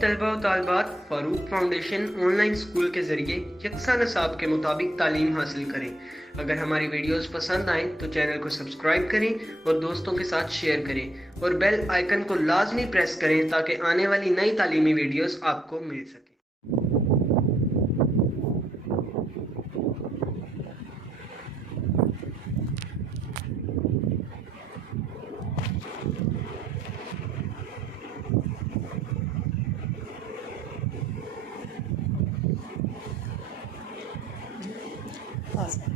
तलबा व तालिबात Farooq foundation online school के ज़रिए यकसा निसाब के मुताबिक तालीम हासिल करें। अगर हमारी वीडियोस पसंद आएँ तो चैनल को सब्सक्राइब करें और दोस्तों के साथ शेयर करें और बेल आइकन को लाजमी प्रेस करें ताकि आने वाली नई तालीमी वीडियोस आपको मिल सके।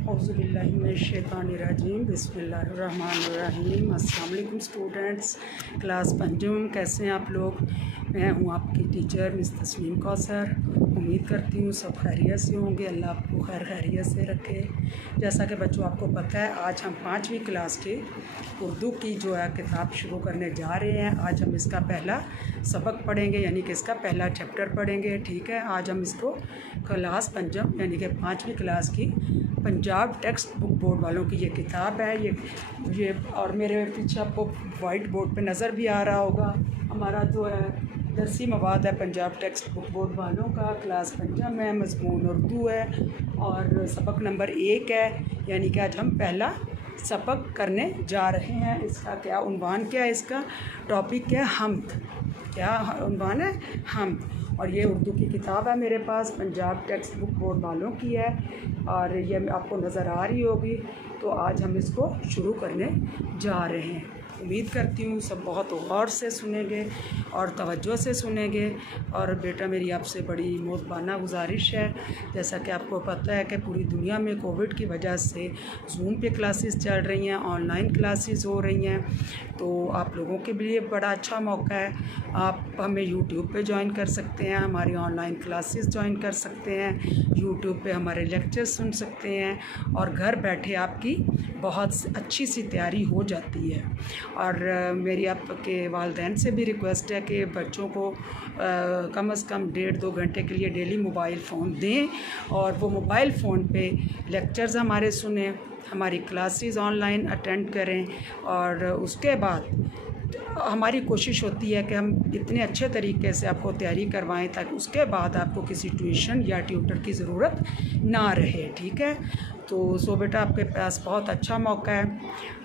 औज़ुबिल्लाहिमिनश्शैतानिर्रजीम बिस्मिल्लाहिर्रहमानिर्रहीम। अस्सलाम वालेकुम स्टूडेंट्स, क्लास पंजम। कैसे हैं आप लोग? मैं हूं आपकी टीचर मिस तस्नीम कौसर। उम्मीद करती हूँ सब खैरियत से होंगे। अल्लाह आपको खैर खैरियत से रखे। जैसा कि बच्चों आपको पता है, आज हम 5वीं क्लास की उर्दू की जो है किताब शुरू करने जा रहे हैं। आज हम इसका पहला सबक पढ़ेंगे, यानी कि इसका पहला चैप्टर पढ़ेंगे। ठीक है, आज हम इसको क्लास पंजम यानी कि 5वीं क्लास की पंजाब टेक्स्ट बुक बोर्ड वालों की ये किताब है। ये और मेरे पीछे आपको वाइट बोर्ड पे नज़र भी आ रहा होगा हमारा जो है दरसी मवाद है पंजाब टेक्स्ट बुक बोर्ड वालों का। क्लास पंजम है, मज़मून उर्दू है और सबक नंबर 1 है। यानी कि आज हम पहला सबक करने जा रहे हैं। इसका क्या उन्वान, क्या है इसका टॉपिक, क्या हमद, क्या उन्वान है? हमद। और ये उर्दू की किताब है मेरे पास, पंजाब टेक्स्ट बुक बोर्ड वालों की है और ये आपको नज़र आ रही होगी। तो आज हम इसको शुरू करने जा रहे हैं। उम्मीद करती हूँ सब बहुत गौर से सुनेंगे और तवज्जो से सुनेंगे। और बेटा, मेरी आपसे बड़ी मोहब्बाना गुजारिश है, जैसा कि आपको पता है कि पूरी दुनिया में कोविड की वजह से ज़ूम पे क्लासेस चल रही हैं, ऑनलाइन क्लासेस हो रही हैं। तो आप लोगों के लिए बड़ा अच्छा मौका है। आप हमें यूट्यूब पे ज्वाइन कर सकते हैं, हमारी ऑनलाइन क्लासेस ज्वाइन कर सकते हैं, यूट्यूब पे हमारे लेक्चर्स सुन सकते हैं और घर बैठे आपकी बहुत अच्छी सी तैयारी हो जाती है। और मेरी आपके वालिदैन से भी रिक्वेस्ट है कि बच्चों को कम से कम 1.5-2 घंटे के लिए डेली मोबाइल फ़ोन दें और वो मोबाइल फ़ोन पे लेक्चर्स हमारे सुनें, हमारी क्लासेस ऑनलाइन अटेंड करें। और उसके बाद हमारी कोशिश होती है कि हम इतने अच्छे तरीके से आपको तैयारी करवाएं ताकि उसके बाद आपको किसी ट्यूशन या ट्यूटर की ज़रूरत ना रहे। ठीक है, तो बेटा, आपके पास बहुत अच्छा मौका है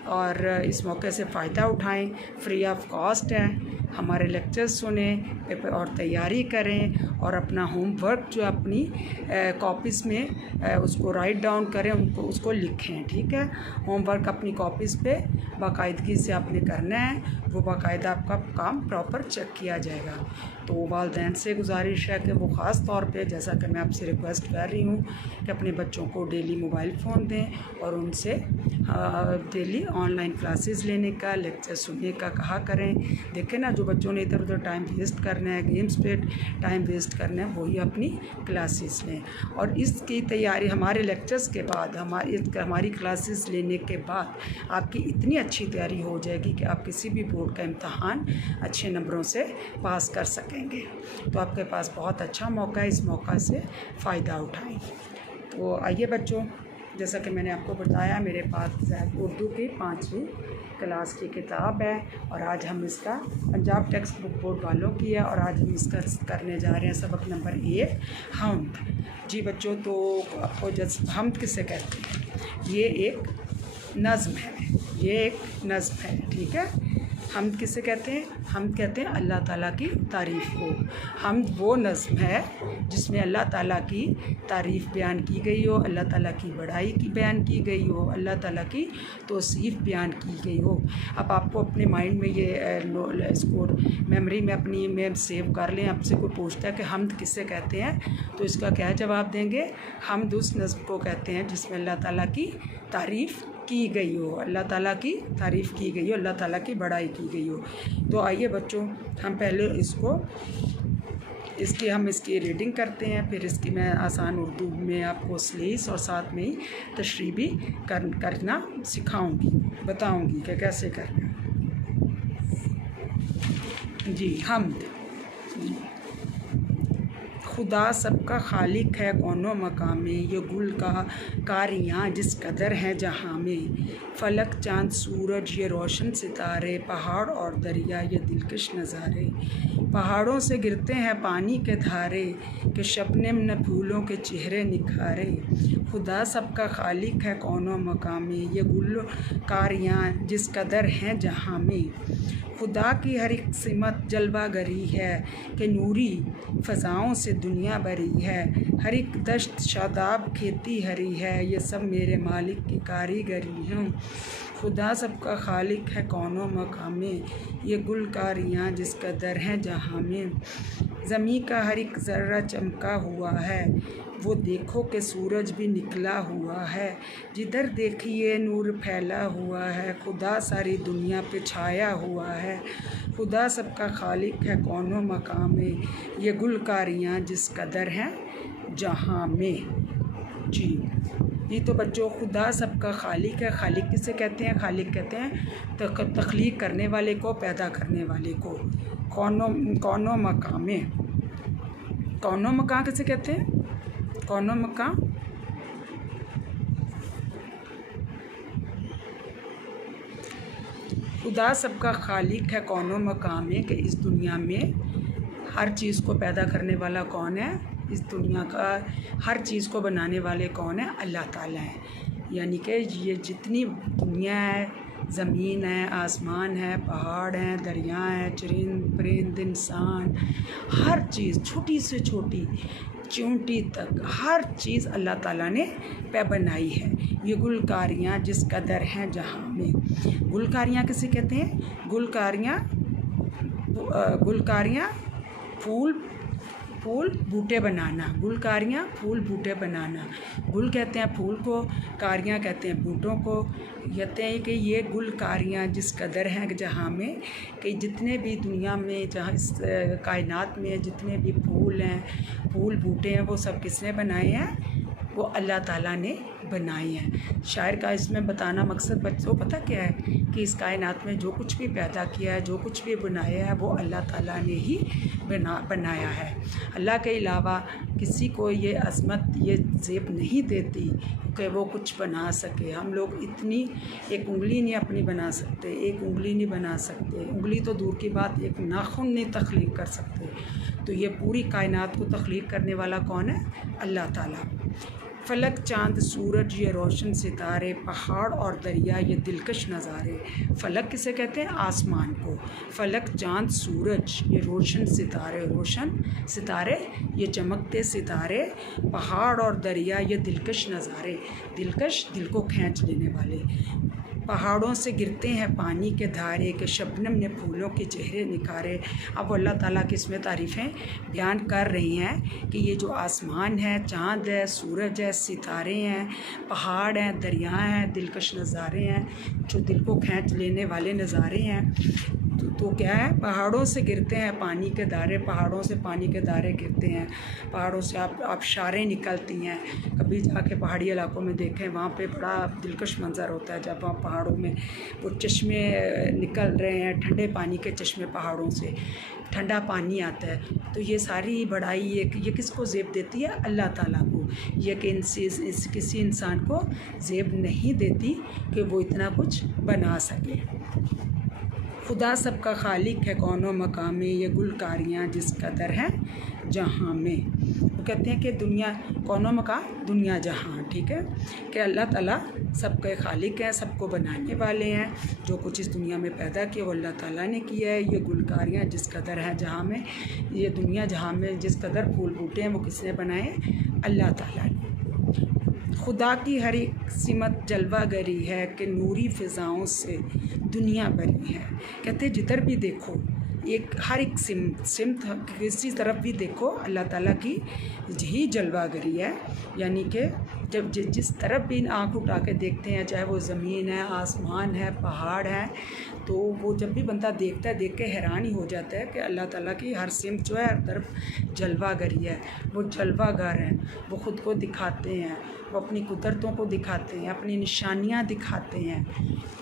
और इस मौके से फ़ायदा उठाएं। फ्री ऑफ कॉस्ट है, हमारे लेक्चर्स सुने और तैयारी करें और अपना होमवर्क जो अपनी कॉपीज़ में उसको राइट डाउन करें, उसको लिखें। ठीक है, होमवर्क अपनी कॉपीज़ पे बाकायदगी से आपने करना है, वो बाकायदा आपका काम प्रॉपर चेक किया जाएगा। तो वालिदैन से गुजारिश है कि वो ख़ास तौर पे, जैसा कि मैं आपसे रिक्वेस्ट कर रही हूँ, कि अपने बच्चों को डेली मोबाइल फ़ोन दें और उनसे डेली ऑनलाइन क्लासेस लेने का, लेक्चर सुनने का कहा करें। देखें ना, जो बच्चों ने इधर उधर टाइम वेस्ट करना है, गेम्स पे टाइम वेस्ट करना है, वही अपनी क्लासेस लें। और इसकी तैयारी हमारे लेक्चर्स के बाद, हमारी क्लासेस लेने के बाद आपकी इतनी अच्छी तैयारी हो जाएगी कि आप किसी भी बोर्ड का इम्तहान अच्छे नंबरों से पास कर सकेंगे। तो आपके पास बहुत अच्छा मौका है, इस मौका से फ़ायदा उठाएं। तो आइए बच्चों, जैसा कि मैंने आपको बताया, मेरे पास उर्दू की 5वीं क्लास की किताब है और आज हम इसका पंजाब टेक्स्ट बुक बोर्ड वालों की है और आज हम इसका करने जा रहे हैं सबक नंबर 1, हमद। जी बच्चों, तो आपको हमद किसे कहते हैं? ये एक नज़्म है, ये एक नज़्म है। ठीक है, हमद किसे कहते हैं? हमद कहते हैं अल्लाह ताला की तारीफ़ को। हमद वो नज़्म है जिसमें अल्लाह ताला की तारीफ़ बयान की गई हो, अल्लाह ताला की बड़ाई की बयान की गई हो, अल्लाह ताला की तौसीफ़ बयान की गई हो। अब आपको अपने माइंड में ये इसको मेमोरी में अपनी में सेव कर लें। आपसे कोई पूछता है कि हमद किसे कहते हैं, तो इसका क्या जवाब देंगे? हमद उस नज़्म को कहते हैं जिसमें अल्लाह ताला की तारीफ़ की गई हो, अल्लाह ताला की तारीफ़ की गई हो, अल्लाह ताला की बड़ाई की गई हो। तो आइए बच्चों, हम पहले इसकी रीडिंग करते हैं, फिर इसकी मैं आसान उर्दू में आपको स्लीस और साथ में ही तशरीह भी करना सिखाऊंगी, बताऊंगी कि कैसे करना। जी, हमद। खुदा सबका खालिक है कौनो मकाम में, ये गुल का कारियाँ जिस कदर हैं जहाँ में। फलक चाँद सूरज ये रोशन सितारे, पहाड़ और दरिया ये दिलकश नज़ारे। पहाड़ों से गिरते हैं पानी के धारे, कि शबनम न फूलों के चेहरे निखारे। खुदा सबका खालिक है कौनो मकाम में, ये गुल कारियाँ जिस कदर हैं जहाँ में। खुदा की हर एक सिमत जलवागरी है, कि नूरी फ़ज़ाओं से दुनिया भरी है। हर एक दश्त शादाब खेती हरी है, ये सब मेरे मालिक की कारीगरी हूँ। खुदा सबका खालिक है कौनो मकाम में, ये गुलकारियाँ जिस कदर हैं जहाँ में। ज़मीं का हर एक ज़र्रा चमका हुआ है, वो देखो कि सूरज भी निकला हुआ है। जिधर देखिए नूर फैला हुआ है, खुदा सारी दुनिया पे छाया हुआ है। खुदा सबका खालिक है कौनो मकाम में, ये गुलकारियाँ जिस कदर हैं जहाँ में। जी, ये तो बच्चों खुदा सबका खालिक है। खालिक किसे कहते हैं? खालिक कहते हैं तख्लीक करने वाले को, पैदा करने वाले को। कौनो मकाम में, कौनो मकाम किसे कहते हैं? कौनो मकाम खुदा सबका खालिक है कौनो मकाम में, कि इस दुनिया में हर चीज़ को पैदा करने वाला कौन है? इस दुनिया का हर चीज़ को बनाने वाले कौन है? अल्लाह ताला है। यानी कि ये जितनी दुनिया है, ज़मीन है, आसमान है, पहाड़ हैं, दरिया हैं, चरिंद परिंद इंसान, हर चीज़ छोटी से छोटी चींटी तक हर चीज़ अल्लाह ताला ने बनाई है। ये गुलकारियाँ जिस कदर हैं जहाँ में। गुलकारियाँ किसे कहते हैं? गुलकारियाँ फूल बूटे बनाना। गुलकारियाँ फूल बूटे बनाना। गुल कहते हैं फूल को, कारियाँ कहते हैं बूटों को। कहते हैं कि ये गुलकारियाँ जिस कदर हैं जहाँ में, कि जितने भी दुनिया में, जहाँ इस कायनात में जितने भी फूल हैं, फूल बूटे हैं, वो सब किसने बनाए हैं? वो अल्लाह ताला ने बनाए हैं। शायर का इसमें बताना मकसद बच्चों पता क्या है? कि इस कायनात में जो कुछ भी पैदा किया है, जो कुछ भी बनाया है, वो अल्लाह ताला ने ही बनाया है। अल्लाह के अलावा किसी को ये अज़मत, ये ज़ेब नहीं देती कि वो कुछ बना सके। हम लोग इतनी एक उंगली नहीं अपनी बना सकते, एक उंगली नहीं बना सकते। उंगली तो दूर की बात, एक नाखून नहीं तख्लीक कर सकते। तो ये पूरी कायनात को तख्लीक करने वाला कौन है? अल्लाह ताला। फलक चाँद सूरज ये रोशन सितारे, पहाड़ और दरिया ये दिलकश नज़ारे। फ़लक किसे कहते हैं? आसमान को। फ़लक चाँद सूरज ये रोशन सितारे, रोशन सितारे ये चमकते सितारे, पहाड़ और दरिया ये दिलकश नज़ारे। दिलकश दिल को खींच लेने वाले। पहाड़ों से गिरते हैं पानी के धारे, के शबनम ने फूलों के चेहरे निखारे। अब अल्लाह ताला की इसमें तारीफ़ें बयान कर रही हैं कि ये जो आसमान है, चाँद है, सूरज है, सितारे हैं, पहाड़ हैं, दरिया हैं, दिलकश नज़ारे हैं, जो दिल को खींच लेने वाले नज़ारे हैं। तो क्या है? पहाड़ों से गिरते हैं पानी के धारे, पहाड़ों से पानी के धारे गिरते हैं। पहाड़ों से आबशारें निकलती हैं। कभी जाके पहाड़ी इलाकों में देखें, वहाँ पे बड़ा दिलकश मंज़र होता है जब वहाँ पहाड़ों में वो चश्मे निकल रहे हैं, ठंडे पानी के चश्मे, पहाड़ों से ठंडा पानी आता है। तो ये सारी बड़ाई ये किसको ज़ेब देती है? अल्लाह ताला को। ये कि किसी इंसान को ज़ेब नहीं देती कि वो इतना कुछ बना सके। खुदा सबका खालिक है कौनो मकाम में, ये गुलकारियाँ जिस कदर हैं जहाँ में। वो कहते हैं कि दुनिया कौनो मकाम, दुनिया जहाँ, ठीक है, कि अल्लाह ताला सबके खालिक हैं, सबको बनाने वाले हैं। जो कुछ इस दुनिया में पैदा किया वो अल्लाह ताला ने किया है। ये गुलकारियाँ जिस कदर हैं जहाँ में, ये दुनिया जहाँ में जिस कदर फूल बूटे हैं वो किसने बनाए? अल्लाह ताला ने। खुदा की हर एक सिमत जलवागरी है, कि नूरी फ़िज़ाओं से दुनिया भरी है। कहते जिधर भी देखो, हर एक सिमत किसी तरफ भी देखो, अल्लाह ताला की ही जलवागरी है। यानी कि जब जिस तरफ भी आँख उठा के देखते हैं, चाहे वो ज़मीन है, आसमान है, पहाड़ है, तो वो जब भी बंदा देखता है, देख के हैरान ही हो जाता है कि अल्लाह ताला की हर सिमत जो है, हर तरफ जलवागरी है। वो जलवागर हैं, वो ख़ुद को दिखाते हैं, वो अपनी कुदरतों को दिखाते हैं, अपनी निशानियाँ दिखाते हैं।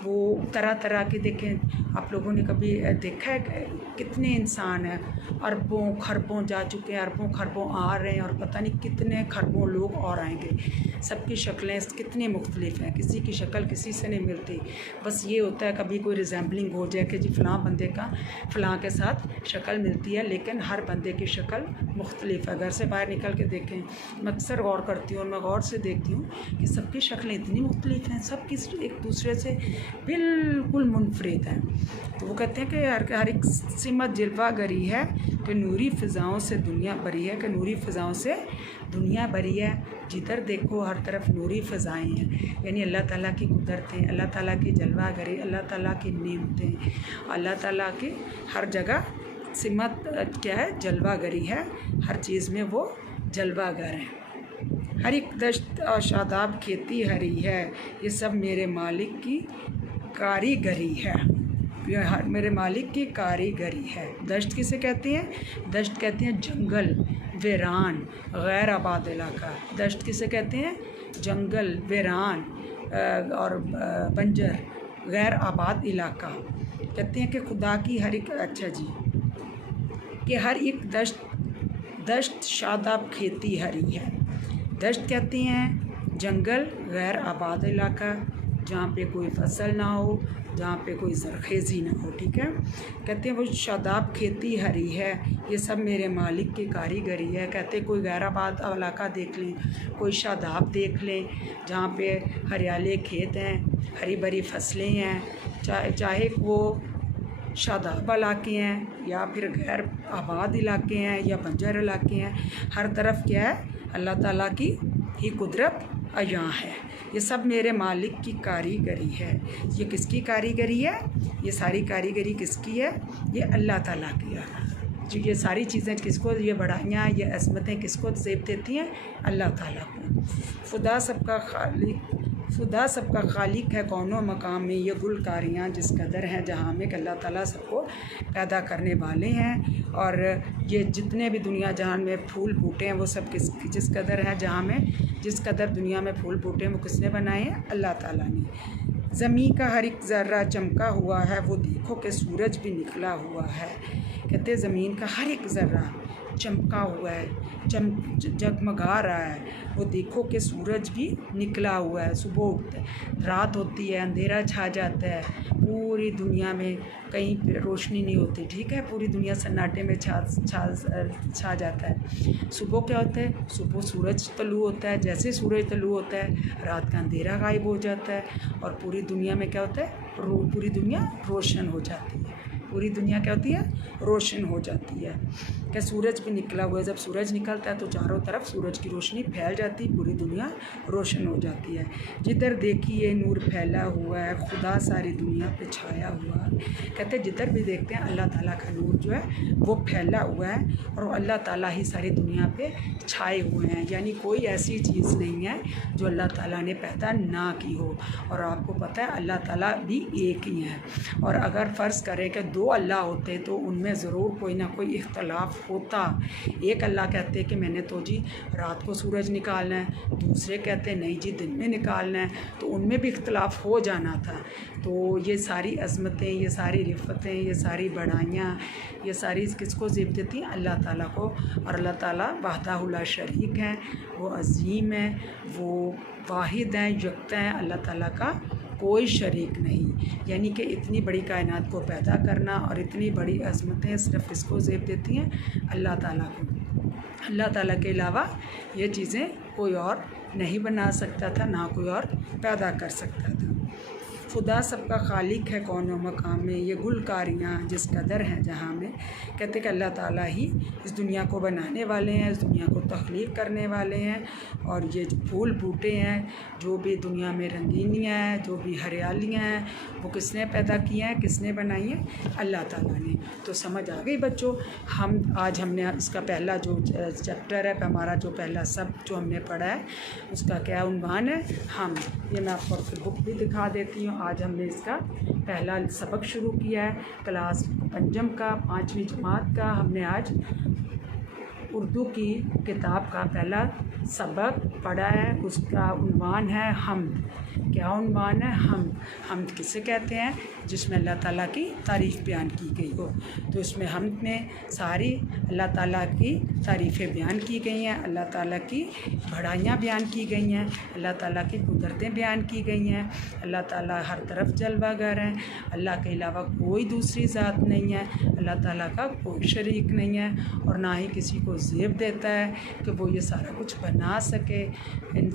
वो तरह तरह के, देखें आप लोगों ने कभी देखा है कितने इंसान हैं, अरबों खरबों जा चुके हैं, अरबों खरबों आ रहे हैं और पता नहीं कितने खरबों लोग और आएंगे। सबकी शक्लें कितनी मुख्तलिफ हैं, किसी की शक्ल किसी से नहीं मिलती। बस ये होता है कभी कोई रिजेंबलिंग हो जाए कि जी फ़लाँ बंदे का फ़लाँ के साथ शक्ल मिलती है, लेकिन हर बंदे की शक्ल मुख्तलिफ है। घर से बाहर निकल के देखें, मैं अक्सर गौर करती हूँ और मैं गौर से देखती हूँ कि सबकी शक्लें इतनी मुख्तलिफ हैं, सबकी एक दूसरे से बिल्कुल मुनफरिद हैं। तो वो कहते हैं कि हर एक सिमत जलवागरी है कि नूरी फ़िज़ाओं से दुनिया भरी है, कि नूरी फ़िज़ाओं से दुनिया भरी है। जिधर देखो हर तरफ नूरी फ़िज़ाएँ हैं, यानी अल्लाह ताला की कुदरतें, अल्लाह ताला की जलवागरी, अल्लाह ताला की नेमतें, अल्लाह ताला की हर जगह सिमत क्या है, जलवागरी है। हर चीज़ में वो जलवागर हैं। हर एक दश्त और शादाब खेती हरी है, ये सब मेरे मालिक की कारीगरी है। ये मेरे मालिक की कारीगरी है। दश्त किसे कहते हैं? दश्त कहते हैं जंगल, वीरान, गैर आबाद इलाका। दश्त किसे कहते हैं? जंगल, वीरान और बंजर, गैर आबाद इलाका। कहते हैं कि खुदा की हर एक, अच्छा जी, कि हर एक दश्त शादाब खेती हरी है। दश्त कहते हैं जंगल, गैर आबाद इलाका, जहाँ पे कोई फसल ना हो, जहाँ पे कोई ज़रखेज़ी ना हो। ठीक है, कहते हैं वो शादाब खेती हरी है, ये सब मेरे मालिक की कारीगरी है। कहते हैं कोई गैर आबाद इलाका देख लें, कोई शादाब देख लें जहाँ पे हरियाले खेत हैं, हरी भरी फसलें हैं, चाहे वो शादाब इलाके हैं या फिर गैर आबाद इलाके हैं या बंजर इलाके हैं, हर तरफ क्या है, अल्लाह ताला की ही कुदरत अयां है। ये सब मेरे मालिक की कारीगरी है। ये किसकी कारीगरी है? ये सारी कारीगरी किसकी है? ये अल्लाह ताला की है। जो ये सारी चीज़ें किसको, ये बढ़ाइयाँ, ये अज़मतें किसको ज़ेब देती हैं? अल्लाह ताला को। खुदा सबका खालिक है कौनो मकाम में, ये गुलकारियाँ जिस कदर हैं जहाँ में, कि अल्लाह ताला सबको पैदा करने वाले हैं। और ये जितने भी दुनिया जहान में फूल बूटे हैं वो सब जिस कदर हैं, जहाँ में जिस कदर दुनिया में फूल बूटे हैं वो किसने बनाए हैं? अल्लाह ताला ने। ज़मीन का हर एक ज़र्रा चमका हुआ है, वो देखो कि सूरज भी निकला हुआ है। कहते ज़मीन का हर एक ज़र्रा चमका हुआ है, जगमगा रहा है, वो देखो कि सूरज भी निकला हुआ है। सुबह उठते रात होती है, अंधेरा छा जाता है, पूरी दुनिया में कहीं पे रोशनी नहीं होती। ठीक है, पूरी दुनिया सन्नाटे में छा जाता है। सुबह क्या होता है? सुबह सूरज तलू होता है, जैसे सूरज तलू होता है रात का अंधेरा गायब हो जाता है और पूरी दुनिया में क्या होता है? पूरी दुनिया रोशन हो जाती है। पूरी दुनिया क्या होती है? रोशन हो जाती है। क्या सूरज भी निकला हुआ है, जब सूरज निकलता है तो चारों तरफ सूरज की रोशनी फैल जाती है, पूरी दुनिया रोशन हो जाती है। जिधर देखिए नूर फैला हुआ है, खुदा सारी दुनिया पे छाया हुआ है। कहते हैं जिधर भी देखते हैं अल्लाह ताला का नूर जो है वो फैला हुआ है और अल्लाह ताला ही सारी दुनिया पे छाए हुए हैं। यानी कोई ऐसी चीज़ नहीं है जो अल्लाह ताला ने पैदा ना की हो। और आपको पता है अल्लाह ताला भी एक ही है। और अगर फ़र्ज़ करें कि दो अल्लाह होते तो उनमें ज़रूर कोई ना कोई इख्तलाफ होता। एक अल्लाह कहते कि मैंने तो जी रात को सूरज निकालना है, दूसरे कहते नहीं जी दिन में निकालना है, तो उनमें भी इख्तलाफ हो जाना था। तो ये सारी अज़मतें, ये सारी रिफ़तें, ये सारी बढ़ाइयाँ, ये सारी किसको ज़ेब देती हैं? अल्लाह ताला को। और अल्लाह ताला वहदहु ला शरीक हैं, वो अज़ीम है, वो वाहिद हैं, यकता हैं। अल्लाह ताला का कोई शरीक नहीं। यानी कि इतनी बड़ी कायनात को पैदा करना और इतनी बड़ी अज़मतें सिर्फ़ किसको ज़ेब देती हैं? अल्लाह ताला को। अल्लाह ताला के अलावा ये चीज़ें कोई और नहीं बना सकता था, ना कोई और पैदा कर सकता था। खुदा सबका खालिक है कौनो मकाम में, ये गुलकारियाँ जिस कदर हैं जहाँ में। कहते कि अल्लाह ताला ही इस दुनिया को बनाने वाले हैं, इस दुनिया को तख्लीक करने वाले हैं। और ये जो फूल बूटे हैं, जो भी दुनिया में रंगीनियाँ हैं, जो भी हरियालियाँ हैं, वो किसने पैदा किए हैं, किसने बनाई हैं? अल्लाह ताला ने। तो समझ आ गई बच्चों। आज हमने इसका पहला जो चैप्टर है, हमारा जो पहला सब जो हमने पढ़ा है उसका क्या उन्वान है? हम। ये मैं आपको बुक भी दिखा देती हूँ, आज हमने इसका पहला सबक शुरू किया है। क्लास पंचम का 5वीं जमात का हमने आज उर्दू की किताब का पहला सबक पढ़ा है। उसका उन्वान है हम्द। क्या उन्वान है? हम्द किसे कहते हैं? जिसमें अल्लाह ताला की तारीफ़ बयान की गई हो। तो इसमें हम्द में सारी अल्लाह ताला की तारीफ़ें बयान की गई हैं, अल्लाह ताला की बड़ाइयाँ बयान की गई हैं, अल्लाह ताला की कुदरतें बयान की गई हैं। अल्लाह ताला हर तरफ जलवागर हैं, अल्लाह के अलावा कोई दूसरी ज़ात नहीं है, अल्लाह ताला का कोई शरीक नहीं है और ना ही किसी को ज़ेब देता है कि वो ये सारा कुछ बना सके। इन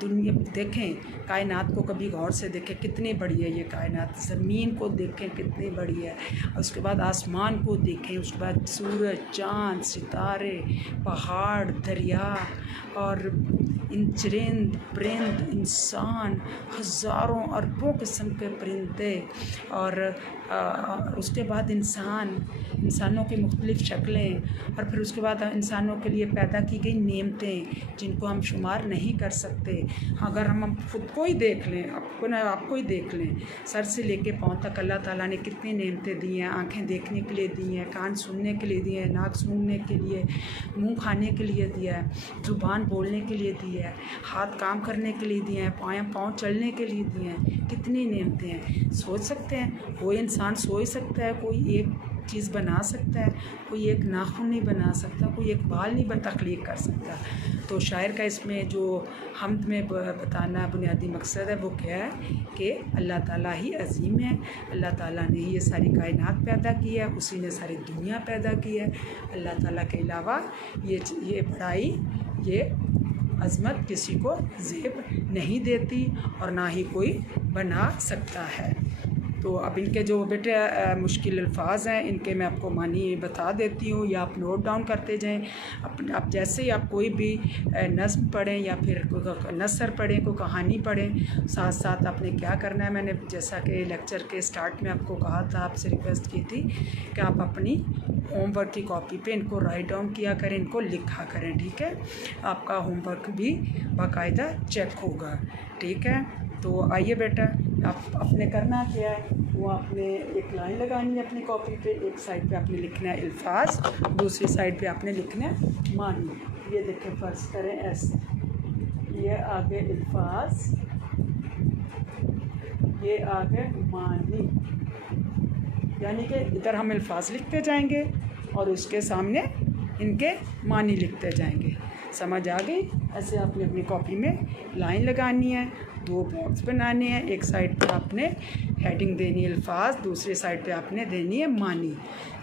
दुनिया देखें, कायनात को कभी गौर से देखें कितनी बड़ी है ये कायनात। ज़मीन को देखें कितनी बड़ी है, उसके बाद आसमान को देखें, उसके बाद सूरज, चाँद, सितारे, पहाड़, दरिया और इन चरिंद परिंद, इंसान, हज़ारों अरबों किस्म के परिंदे और उसके बाद इंसानों की मुख्तलिफ़ शक्लें और फिर उसके बाद इंसानों के लिए पैदा की गई नेमतें जिनको हम शुमार नहीं कर सकते। अगर हम खुद को ही देख लें, आपको ही देख लें, सर से लेके पाँव तक अल्लाह ताला ने कितनी नेमतें दी हैं। आँखें देखने के लिए दी हैं, कान सुनने के लिए दिए हैं, नाक सूंघने के लिए, मुँह खाने के लिए दिया है, ज़ुबान बोलने के लिए दी है, हाथ काम करने के लिए दिए हैं, पाँव चलने के लिए दिए हैं। कितनी नेमतें हैं। सोच सकते हैं कोई इंसान सो ही सकता है, कोई एक चीज़ बना सकता है, कोई एक नाखून नहीं बना सकता, कोई एक बाल नहीं तख्लीक कर सकता। तो शायर का इसमें जो हम्द में बताना बुनियादी मकसद है वो क्या है कि अल्लाह ताला ही अज़ीम है। अल्लाह ताला ने ही ये सारी कायनात पैदा की है, उसी ने सारी दुनिया पैदा की है। अल्लाह ताला के अलावा ये बड़ाई, ये अज़मत किसी को ज़ेब नहीं देती और ना ही कोई बना सकता है। तो अब इनके जो बेटे मुश्किल अल्फाज हैं इनके मैं आपको मानी बता देती हूँ या आप नोट डाउन करते जाएं। आप जैसे ही आप कोई भी नज़्म पढ़ें या फिर कोई नसर पढ़ें, कोई कहानी पढ़ें, साथ साथ आपने क्या करना है, मैंने जैसा कि लेक्चर के स्टार्ट में आपको कहा था, आपसे रिक्वेस्ट की थी कि आप अपनी होमवर्क की कॉपी पे इनको राइट डाउन किया करें, इनको लिखा करें। ठीक है, आपका होमवर्क भी बाकायदा चेक होगा। ठीक है, तो आइए बेटा, आप अपने करना क्या है, वो आपने एक लाइन लगानी है अपनी कॉपी पे। एक साइड पे आपने लिखना है अल्फाज, दूसरी साइड पे आपने लिखना है मानी। ये देखें, फ़र्ज़ करें ऐसे, ये आगे अल्फाज, ये आगे मानी, यानी कि इधर हम अल्फाज लिखते जाएंगे और उसके सामने इनके मानी लिखते जाएंगे। समझ आ गई? ऐसे आपने अपनी कॉपी में लाइन लगानी है, 2 बॉक्स बनाने हैं। एक साइड पे आपने हेडिंग देनी है अल्फाज, दूसरी साइड पे आपने देनी है मानी।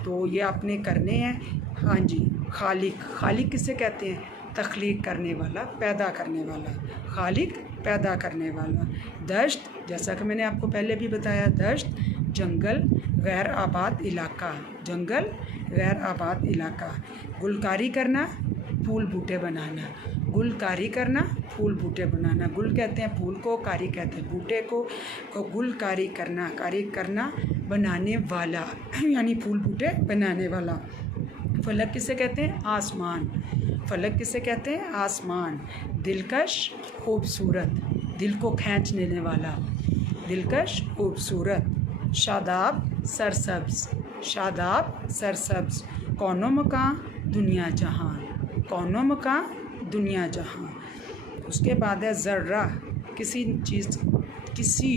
तो ये आपने करने हैं। हाँ जी, खालिक किसे कहते हैं? तख्लीक करने वाला, पैदा करने वाला। खालिक पैदा करने वाला। दश्त, जैसा कि मैंने आपको पहले भी बताया, दश्त जंगल, गैर आबाद इलाका, जंगल गैर आबाद इलाका। गुलकारी करना, फूल बूटे बनाना। गुलकारी करना, फूल बूटे बनाना। गुल कहते हैं फूल को, कारी कहते हैं बूटे को। गुलकारी करना, कारी करना, बनाने वाला यानी फूल बूटे बनाने वाला। फलक किसे कहते हैं? आसमान। फलक किसे कहते हैं? आसमान। दिलकश, खूबसूरत, दिल को खींच लेने वाला, दिलकश, खूबसूरत। शादाब, सरसब्ज, शादाब, सरसब्ज। कौनो मकां, दुनिया जहां, कौनो मकां, दुनिया जहां। उसके बाद है ज़र्रा, किसी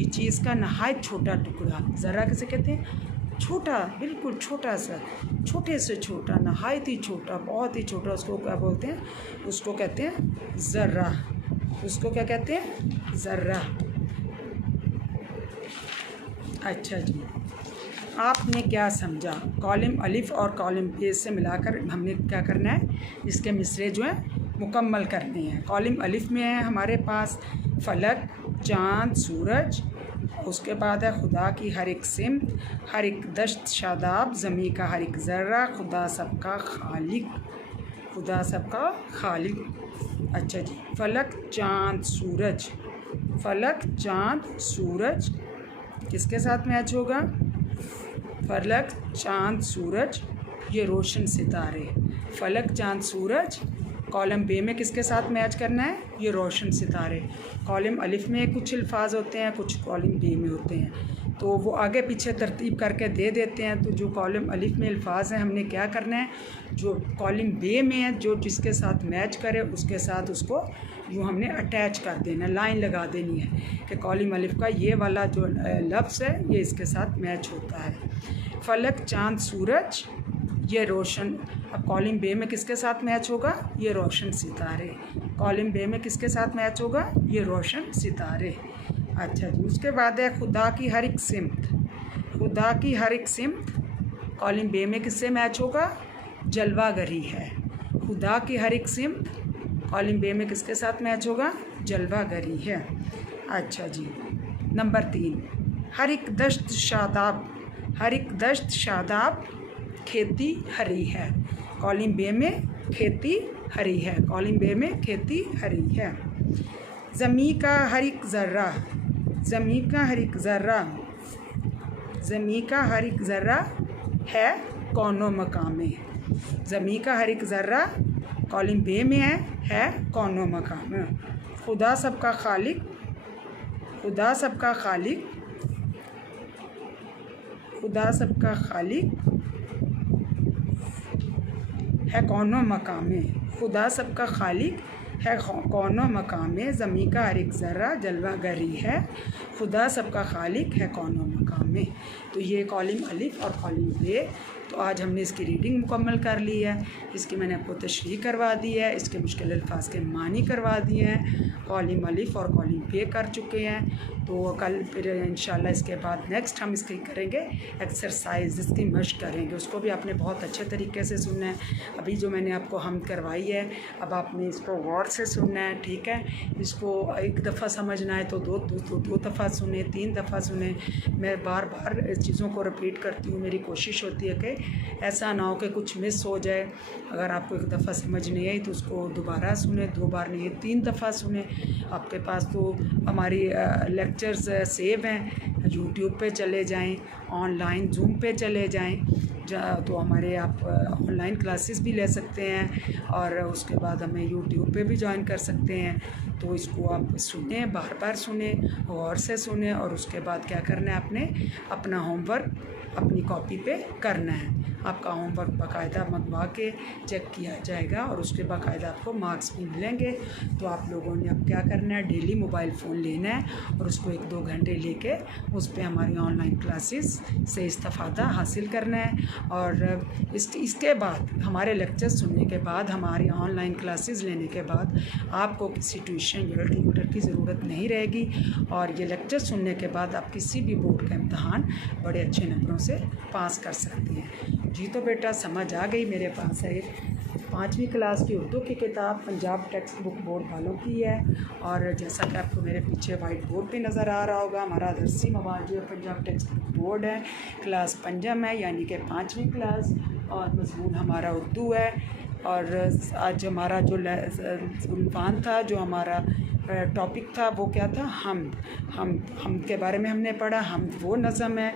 चीज़ का नहायत छोटा टुकड़ा। ज़र्रा किसे कहते हैं? छोटा, बिल्कुल छोटा सा, छोटे से छोटा, नहायत ही छोटा, बहुत ही छोटा। उसको क्या बोलते हैं? उसको कहते हैं ज़र्रा। उसको क्या कहते हैं? ज़र्रा। अच्छा जी, आपने क्या समझा? कॉलम अलिफ और कॉलम पे से मिलाकर हमने क्या करना है, इसके मिसरे जो हैं मुकम्मल करने हैं। कॉलम अलिफ में है हमारे पास फलक, चाँद, सूरज। उसके बाद है खुदा की हर एक सिमत, हर एक दश्त, शादाब, ज़मी का हर एक ज़र्रा, खुदा सबका खालिक, खुदा सबका खालिक। अच्छा जी, फलक, चाँद, सूरज। फलक, चाँद, सूरज किसके साथ मैच होगा? फलक, चाँद, सूरज, ये रोशन सितारे। फलक, चाँद, सूरज कॉलम बे में किसके साथ मैच करना है, ये रोशन सितारे। कॉलम अलिफ में कुछ अल्फाज होते हैं, कुछ कॉलम बे में होते हैं, तो वो आगे पीछे तरतीब करके दे देते हैं। तो जो कॉलम अलिफ में अल्फाज हैं हमने क्या करना है, जो कॉलम बे में है जो जिसके साथ मैच करे उसके साथ उसको यूँ हमने अटैच कर देना, लाइन लगा देनी है कि कॉलम अलिफ का ये वाला जो लफ्ज़ है ये इसके साथ मैच होता है। फलक, चाँद, सूरज, ये रोशन। अब कॉलम बे में किसके साथ मैच होगा, ये रोशन सितारे। कॉलम बे में किसके साथ मैच होगा, ये रोशन सितारे। अच्छा जी, उसके बाद है खुदा की हर एक सिमत। खुदा की हर एक सिमत कॉलम बे में किससे मैच होगा, जलवागरी है। खुदा की हर एक सिमत कॉलम बे में किसके साथ मैच होगा, जलवागरी है। अच्छा जी, नंबर 3, हर एक दश्त शादाब। हर एक दश्त शादाब खेती हरी है। कॉलम बे में खेती हरी है, कॉलम बे में खेती हरी है। ज़मी का हर एक ज़र्रा। ज़मी का हर एक ज़र्रा। ज़मी का हर एक ज़र्रा है कौनो मकामे। ज़मी का हर एक ज़र्रा कॉलम बे में है कौनो मकामे। खुदा सबका खालिक। खुदा सबका खालिक। खुदा सबका खालिक है कौनो मकामे। खुदा सबका खालिक है कौनो मकामे। ज़मी का हर एक ज़र्रा जलवागरी है। खुदा सबका खालिक है कौनो मकामे। तो ये कॉलम अलिफ और कॉलम बे। तो आज हमने इसकी रीडिंग मुकम्मल कर ली है, इसकी मैंने आपको तशरीह करवा दी है, इसके मुश्किल अल्फाज के मानी करवा दिए हैं, कॉलम अलिफ और कॉलम बे कर चुके हैं। तो कल फिर इंशाल्लाह इसके बाद नेक्स्ट हम इसकी करेंगे एक्सरसाइज, इसकी मश्क करेंगे, उसको भी आपने बहुत अच्छे तरीके से सुनना है। अभी जो मैंने आपको हम करवाई है अब आपने इसको गौर से सुनना है, ठीक है। इसको एक दफ़ा समझना है तो दो दफ़ा सुने, 3 दफ़ा सुने। मैं बार बार इस चीज़ों को रिपीट करती हूँ, मेरी कोशिश होती है कि ऐसा ना हो कि कुछ मिस हो जाए। अगर आपको एक दफ़ा समझ नहीं आई तो उसको दोबारा सुने, 2 बार नहीं 3 दफ़ा सुने। आपके पास तो हमारी लेक्चर्स सेव हैं, यूट्यूब पे चले जाएं, ऑनलाइन जूम पे चले जाएं, तो हमारे आप ऑनलाइन क्लासेस भी ले सकते हैं और उसके बाद हमें यूट्यूब पे भी ज्वाइन कर सकते हैं। तो इसको आप सुने, बार बार सुने, गौर से सुने और उसके बाद क्या करना है, आपने अपना होमवर्क अपनी कॉपी पे करना है। आपका होमवर्क बाकायदा मंगवा के चेक किया जाएगा और उसके बाकायदा आपको मार्क्स भी मिलेंगे। तो आप लोगों ने अब क्या करना है, डेली मोबाइल फ़ोन लेना है और उसको 1-2 घंटे लेके उस पर हमारी ऑनलाइन क्लासेस से इस्तेफ़ादा हासिल करना है। और इसके बाद हमारे लेक्चर सुनने के बाद, हमारी ऑनलाइन क्लासेस लेने के बाद आपको किसी ट्यूशन या ट्यूटर की ज़रूरत नहीं रहेगी और ये लेक्चर सुनने के बाद आप किसी भी बोर्ड का इम्तहान बड़े अच्छे नंबरों से पास कर सकती हैं। जी तो बेटा समझ आ गई। मेरे पास है 5वीं क्लास की उर्दू की किताब पंजाब टेक्स्ट बुक बोर्ड वालों की है और जैसा कि आपको मेरे पीछे वाइट बोर्ड पे नज़र आ रहा होगा, हमारा दरसी मवाद जो है पंजाब टेक्स्ट बुक बोर्ड है, क्लास पंजम है यानी कि 5वीं क्लास और मज़मून हमारा उर्दू है। और आज हमारा जो उन्वान था, जो हमारा टॉपिक था वो क्या था, हम के बारे में हमने पढ़ा। हम वो नज़म है,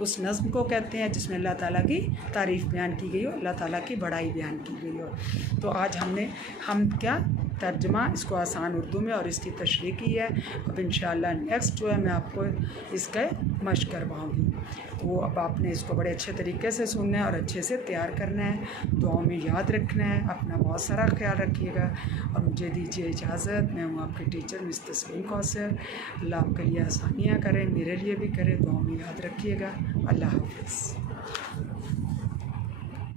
उस नज़म को कहते हैं जिसमें अल्लाह ताला की तारीफ़ बयान की गई हो, अल्लाह ताला की बड़ाई बयान की गई हो। तो आज हमने क्या तर्जमा इसको आसान उर्दू में और इसकी तशरीह की है। अब इंशाअल्लाह नेक्स्ट जो है मैं आपको इसका मश्क करवाऊँगी। तो अब आपने इसको बड़े अच्छे तरीके से सुनना है और अच्छे से तैयार करना है, दुआओं में याद रखना है। अपना बहुत सारा ख्याल रखिएगा और मुझे दीजिए इजाज़त। मैं हूँ आपके टीचर मिस तस्लीम कौसर। अल्लाह आपके लिए आसानियाँ करें, मेरे लिए भी करें। दुआओं में याद रखिएगा। अल्लाह हाफ़िज़।